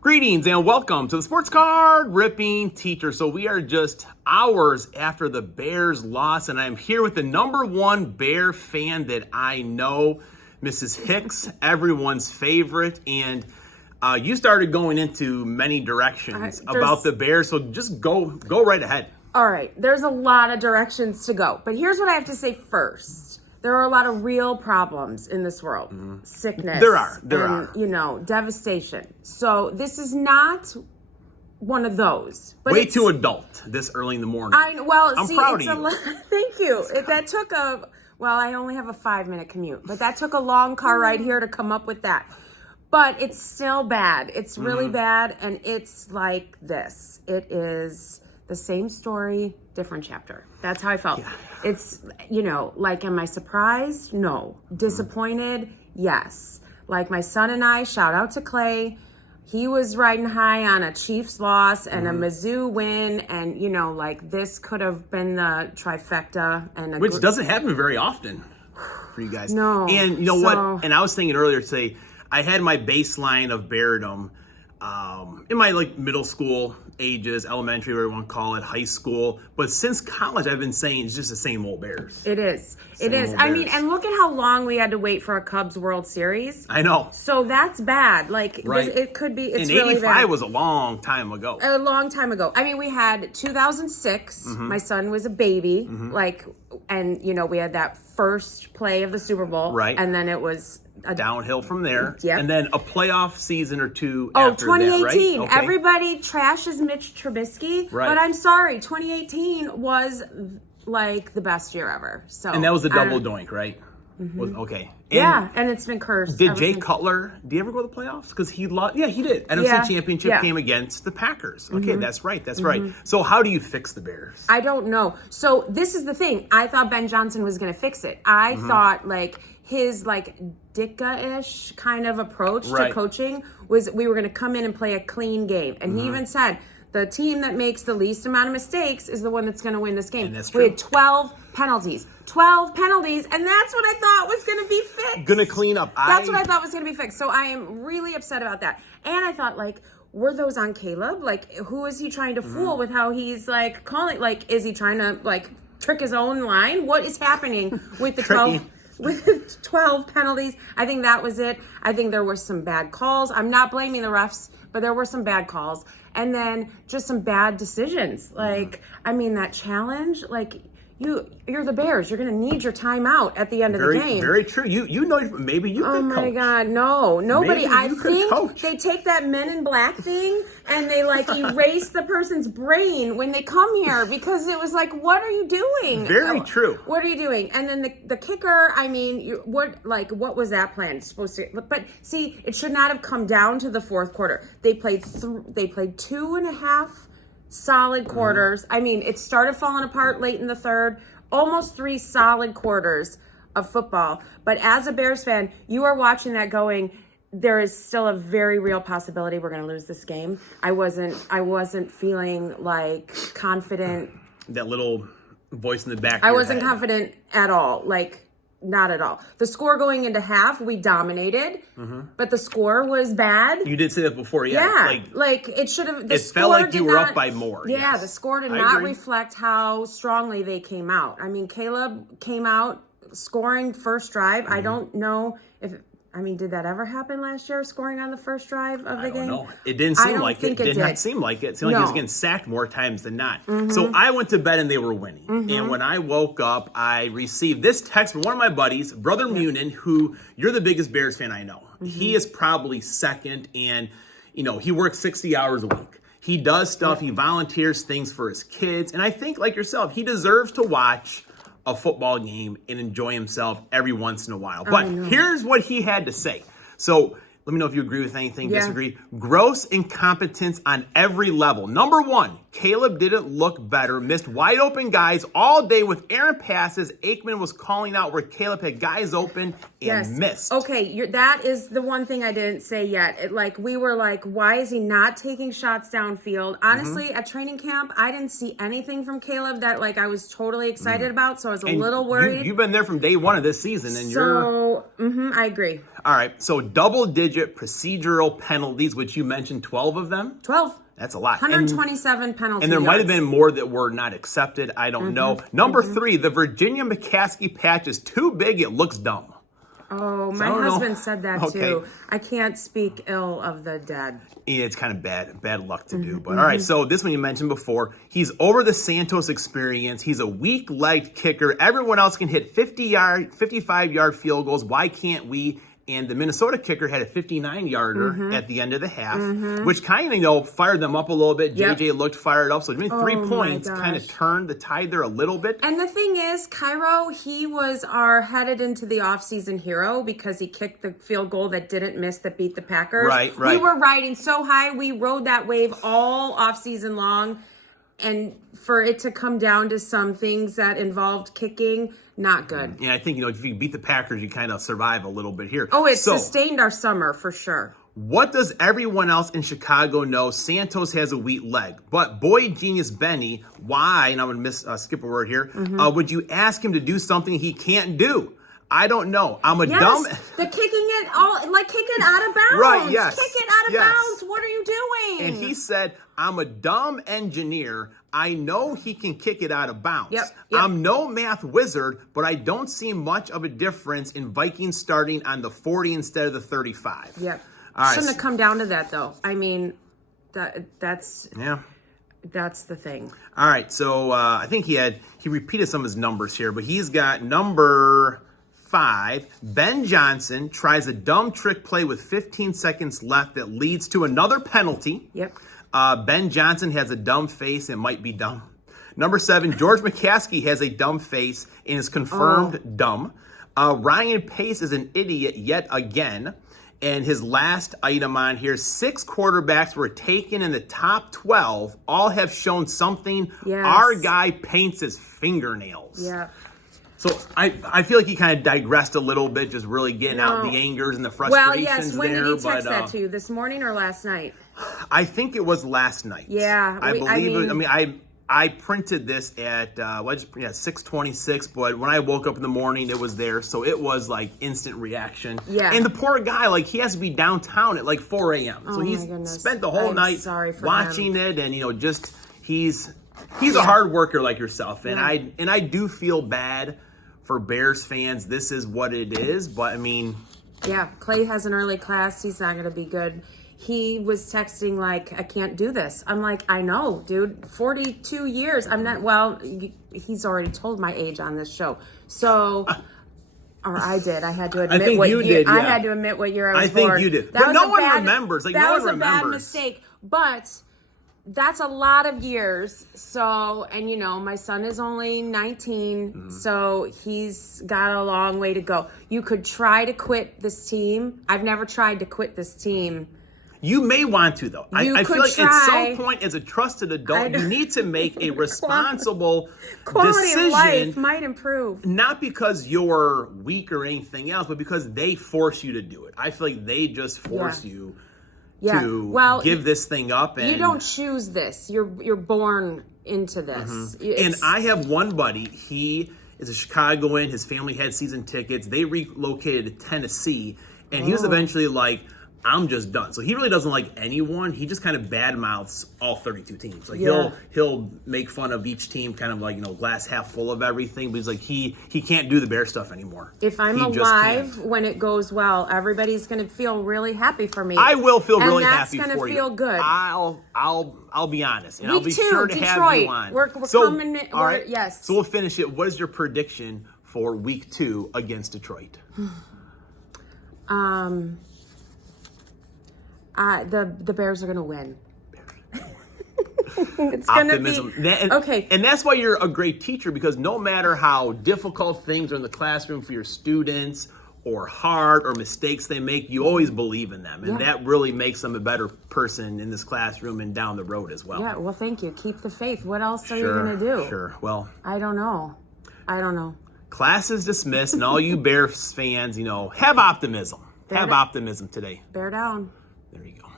Greetings and welcome to the Sports Card Ripping Teacher. So we are just hours after the Bears loss, and I'm here with the number one Bear fan that I know, Mrs. Hicks, everyone's favorite. And you started going into many directions about the Bears, so just go right ahead. All right, there's a lot of directions to go, but here's what I have to say first. There are a lot of real problems in this world. Sickness. There are. You know, devastation. So this is not one of those. But Way too adult this early in the morning. I'm proud of you. Thank you. I only have a 5-minute commute, but that took a long car ride here to come up with that. But it's still bad. It's really bad, and it's like this. It is the same story, different chapter. That's how I felt. Yeah. It's, am I surprised? No. Disappointed? Yes. Like my son and I, shout out to Clay. He was riding high on a Chiefs loss and a Mizzou win. And, this could have been the trifecta. Which doesn't happen very often for you guys. No. And what? And I was thinking earlier today, I had my baseline of Beardom in my middle school ages, elementary, whatever you want to call it, high school. But since college, I've been saying it's just the same old Bears. It is. I mean, and look at how long we had to wait for a Cubs World Series. I know. So that's bad. Right. It could be. It's really bad. 85 was a long time ago. A long time ago. I mean, we had 2006. My son was a baby. And we had that first play of the Super Bowl. Right. And then it was downhill from there. Yep. And then a playoff season or two after 2018. that, right? Okay. Everybody trashes Mitch Trubisky. Right. But I'm sorry, 2018 was like the best year ever. So And that was a double doink, right? Okay. And it's been cursed. Did Jay Cutler, did he ever go to the playoffs? Because he lost. Yeah, he did. NFC Championship game against the Packers. Okay, that's right. Right. So how do you fix the Bears? I don't know. So this is the thing. I thought Ben Johnson was going to fix it. I thought his Ditka-ish kind of approach to coaching was we were going to come in and play a clean game. And he even said, the team that makes the least amount of mistakes is the one that's going to win this game. And that's true. We had 12 penalties. 12 penalties, and that's what I thought was going to be fixed. Going to clean up. That's what I thought was going to be fixed. So I am really upset about that. And I thought, were those on Caleb? Who is he trying to fool with how he's, calling? Is he trying to, trick his own line? What is happening with the 12... With 12 penalties? I think that was it. I think there were some bad calls. I'm not blaming the refs, but there were some bad calls. And then just some bad decisions. That challenge, you're the Bears. You're going to need your timeout at the end of the game. Very true. Maybe you could coach. Oh my God, no. Nobody. Maybe I think they take that Men in Black thing and they erase the person's brain when they come here because it was what are you doing? Very true. What are you doing? And then the kicker, what was that plan supposed to? But see, it should not have come down to the fourth quarter. They played 2.5 solid quarters. It started falling apart late in the third. Almost 3 solid quarters of football. But as a Bears fan, you are watching that going, there is still a very real possibility we're going to lose this game. I wasn't feeling confident. That little voice in the back. I wasn't confident at all. Not at all. The score going into half, we dominated, but the score was bad. You did say that before, yeah. It should have. It felt like you were up by more. Yeah, yes. The score did not reflect how strongly they came out. Caleb came out scoring first drive. I don't know if. Did that ever happen last year? Scoring on the first drive of the game? I don't know. It didn't seem like it. It did not seem like it. It seemed like he was getting sacked more times than not. So I went to bed and they were winning. And when I woke up, I received this text from one of my buddies, Brother Munin, who you're the biggest Bears fan I know. He is probably second, and he works 60 hours a week. He does stuff. He volunteers things for his kids, and I think like yourself, he deserves to watch a football game and enjoy himself every once in a while. But here's what he had to say. So let me know if you agree with anything, disagree. Gross incompetence on every level. Number one, Caleb didn't look better, missed wide open guys all day with errant passes. Aikman was calling out where Caleb had guys open and missed. Okay, that is the one thing I didn't say yet. We were like, why is he not taking shots downfield? Honestly, at training camp, I didn't see anything from Caleb that I was totally excited about, so I was a little worried. You've been there from day one of this season, and I agree. All right, so double-digit procedural penalties, which you mentioned 12 of them? 12. That's a lot. 127 penalties. And there might have been more that were not accepted. I don't know. Number 3, the Virginia McCaskey patch is too big. It looks dumb. Oh, my husband said that too. I can't speak ill of the dead. Yeah, it's kind of bad luck to do. But all right, so this one you mentioned before. He's over the Santos experience. He's a weak-legged kicker. Everyone else can hit 50-yard, 55-yard field goals. Why can't we? And the Minnesota kicker had a 59-yarder at the end of the half, which kind of, fired them up a little bit. JJ looked fired up. So 3 points kind of turned the tide there a little bit. And the thing is, Cairo, he was our headed into the offseason hero because he kicked the field goal that didn't miss that beat the Packers. Right. We were riding so high. We rode that wave all offseason long. And for it to come down to some things that involved kicking, not good. Yeah, I think, if you beat the Packers, you kind of survive a little bit here. Oh, it sustained our summer for sure. What does everyone else in Chicago know? Santos has a weak leg. But boy genius Benny, why, and I'm going to skip a word here, would you ask him to do something he can't do? I don't know. I'm a dumb... The kicking it kick it out of bounds. Right, yes. Kick it out of bounds. What are you doing? And he said, I'm a dumb engineer. I know he can kick it out of bounds. Yep. I'm no math wizard, but I don't see much of a difference in Vikings starting on the 40 instead of the 35. Yep. All right. Shouldn't have come down to that, though. I mean, that's... Yeah. That's the thing. All right, so I think he repeated some of his numbers here, but he's got number 5. Ben Johnson tries a dumb trick play with 15 seconds left that leads to another penalty. Yep. Ben Johnson has a dumb face and might be dumb. Number 7, George McCaskey has a dumb face and is confirmed dumb. Ryan Pace is an idiot yet again. And his last item on here, 6 quarterbacks were taken in the top 12. All have shown something. Yes. Our guy paints his fingernails. Yeah. So I feel like he kind of digressed a little bit, just really getting out the angers and the frustrations there. Well, yes. When did he text that to you? This morning or last night? I think it was last night. Yeah. I printed this at 6:26, but when I woke up in the morning, it was there, so it was instant reaction. Yeah. And the poor guy, he has to be downtown at 4 a.m. So he's spent the whole night watching it, and he's a hard worker like yourself, and I do feel bad for Bears fans. This is what it is, but Clay has an early class. He's not going to be good. He was texting I can't do this. I'm like, I know, dude. 42 years. I'm not, he's already told my age on this show. So, or I did. I had to admit I had to admit what year I was born. I think you did. But no one remembers. That was a bad mistake. But that's a lot of years. So, and my son is only 19, so he's got a long way to go. You could try to quit this team. I've never tried to quit this team. You may want to, though. I feel like at some point, as a trusted adult, you need to make a responsible quality decision. Of life might improve. Not because you're weak or anything else, but because they force you to do it. I feel like they just force you to give this thing up. And you don't choose this. You're born into this. And I have one buddy. He is a Chicagoan. His family had season tickets. They relocated to Tennessee, and he was eventually like, I'm just done. So he really doesn't like anyone. He just kind of badmouths all 32 teams. He'll make fun of each team, kind of glass half full of everything. But he's like he can't do the Bear stuff anymore. If I'm alive when it goes well, everybody's going to feel really happy for me. I will feel really happy for you. And that's going to feel good. I'll be honest, and Week I'll be 2, sure to Detroit. have you on. We're coming in. All right. Yes. So we'll finish it. What is your prediction for Week 2 against Detroit? The Bears are going to win. It's going to be okay. And that's why you're a great teacher, because no matter how difficult things are in the classroom for your students or hard or mistakes they make, you always believe in them. And that really makes them a better person in this classroom and down the road as well. Yeah, well, thank you. Keep the faith. What else are you going to do? Sure. Well, I don't know. Class is dismissed, and all you Bears fans, have optimism. Have optimism today. Bear down. There you go.